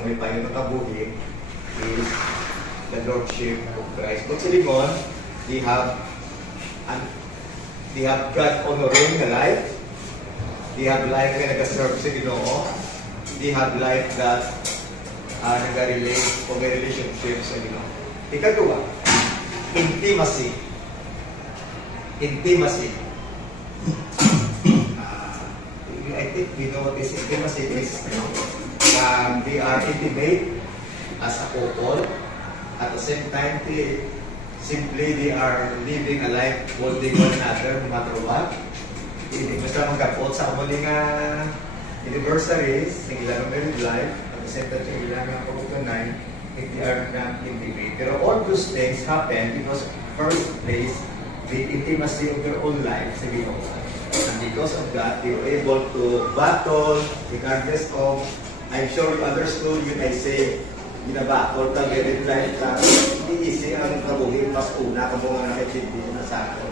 kung may payo ng kabuhi is the Lordship of Christ. But sa lingon, they have God honoring the life. They have life na nag-serve sa Ginoo. They have life that nag-relate o may relationship sa Ginoo. Ikatwa, intimacy. Intimacy. I think we know what this intimacy is. They are intimate as a couple. At the same time, they are living a life holding one another no matter what. Hindi mo sila magkapot sa kamuling anniversaries, ng ilang married life, at the same time, ng ilang pagkutunay, if they are not intimate. Pero all those things happen because first place, the intimacy of their own life sa Ginoo. And because of that, they were able to battle regardless of, I'm sure you understood when I say, binabattle ka married life na hindi easy ang kabuhin mas una kung mga nakitindi na sa akin.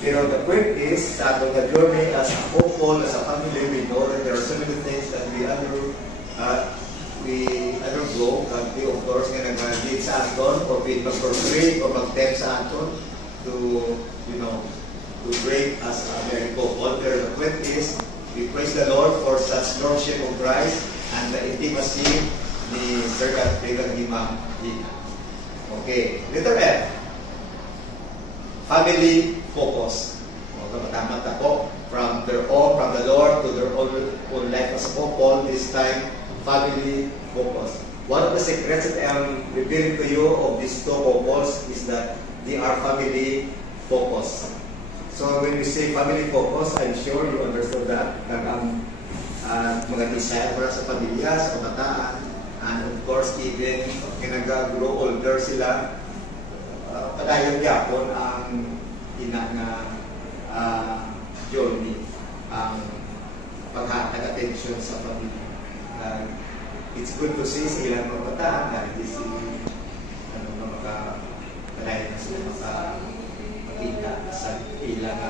Pero the point is, sa ating journey as a couple, as a family, we know that there are so many things that we undergo, and we of course nga nag-lead sa aton, or we mag-portray, or mag-tempt sa aton to, to break as a married couple. Pero the point is, we praise the Lord for such Lordship of Christ and the intimacy ni Sir Godfrey and ni Ma'am Gina. Okay, letter F. Family focus. Tama po. From the Lord to their own life as a couple, this time, family focus. One of the secrets that I am revealing to you of these two couples is that they are family focus. So when we say family focus, I'm sure you understood that. Mga desire para sa pamilya, sa kabataan, and of course, even nag-grow older sila, padayon yapon ang journey, ang paghatag attention sa pamilya. It's good to see sa ilang kabataan dahil padayon na sila makakita sa ilang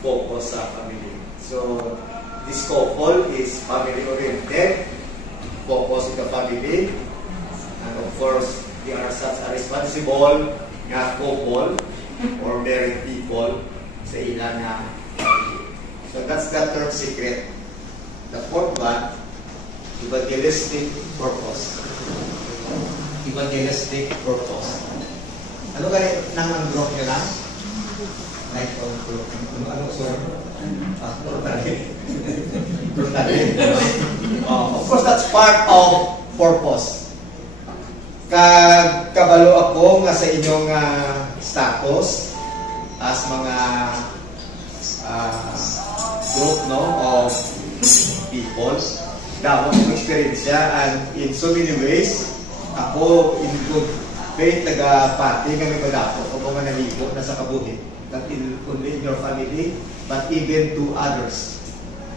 focus sa pamilya. So, this couple is family-oriented, focus in the family, and of course, they are such a responsible couple or married people sa ilang family. So that's the third secret. The fourth one, evangelistic purpose. Evangelistic purpose. Ano kaya nang group nyo lang? Like group. Ano sir? Of course, that's part of purpose. Kabalo ako nga sa inyong status as mga group of people. Dapat yung experience and in so many ways, ako in good faith nagapati kami padapo o mga naligo na sa kabuhi. Not only in your family, but even to others.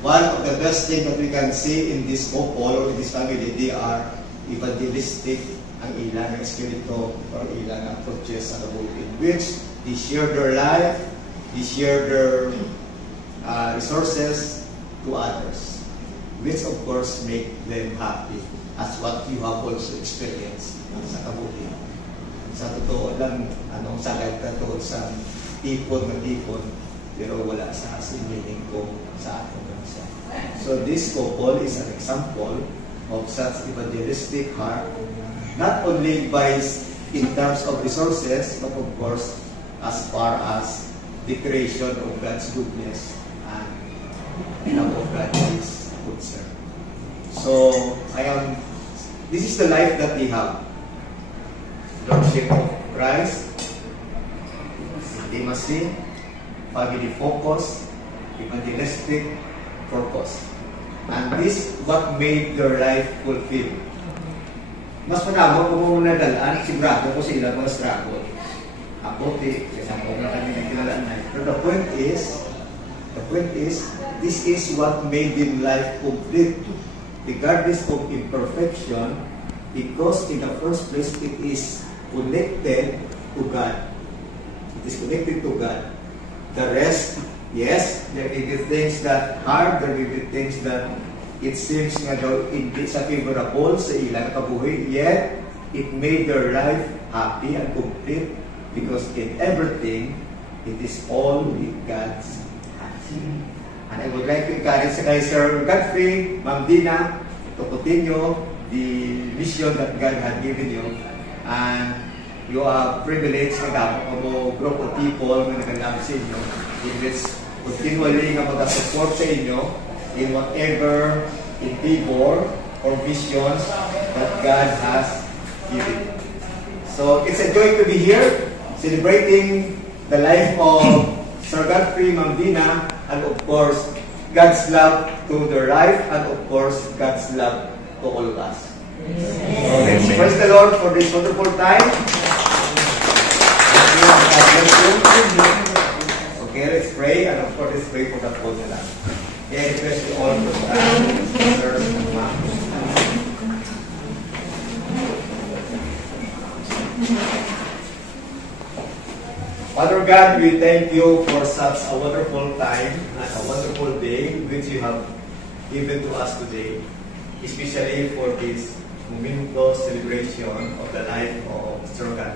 One of the best things that we can see in this couple or in this family, they are evangelistic ang ilang espiritu or ilang approaches sa kabuhi, which they share their life, they share their resources to others, which of course make them happy as what you have also experienced sa kabuhi. Sa totoo lang, sagay ka to sa tipon ng tipon, pero wala sa meaning ko sa ating bansa. So this couple is an example of such evangelistic heart, not only in terms of resources, but of course as far as the creation of God's goodness and love of God is concerned. So this is the life that we have. Lordship of Christ, intimacy, family focus, evangelistic purpose. And this what made your life fulfilled. Mas manabang kung nadalaan, sigurado ko sa ilang mga struggle. Ako, kasama ko na kami nagkilalaan na. But the point is, this is what made him life complete. Regardless of imperfection, because in the first place, it is connected to God. It is connected to God. The rest, yes, there will be things that hard, there will be things that it seems nga daw hindi sa favorable sa ilang kabuhi, yet it made their life happy and complete because in everything, it is all with God's hand. And I would like to encourage kay Sir Godfrey, Ma'am Dina, to continue the mission that God had given you. And you are privileged na dapat mo group of people na nagandang sa inyo in which continually nga mag-support sa inyo in whatever endeavor or visions that God has given. So it's a joy to be here celebrating the life of Sir Godfrey, Ma'am Dina, and of course God's love to their life, and of course God's love to all of us. So let's praise the Lord for this wonderful time. Okay, let's pray, and of course let's pray for the whole nila. I request you all to stand, Sir and Ma'am. Father God, we thank you for such a wonderful time and a wonderful day which you have given to us today, especially for this momentous celebration of the life of Sir God.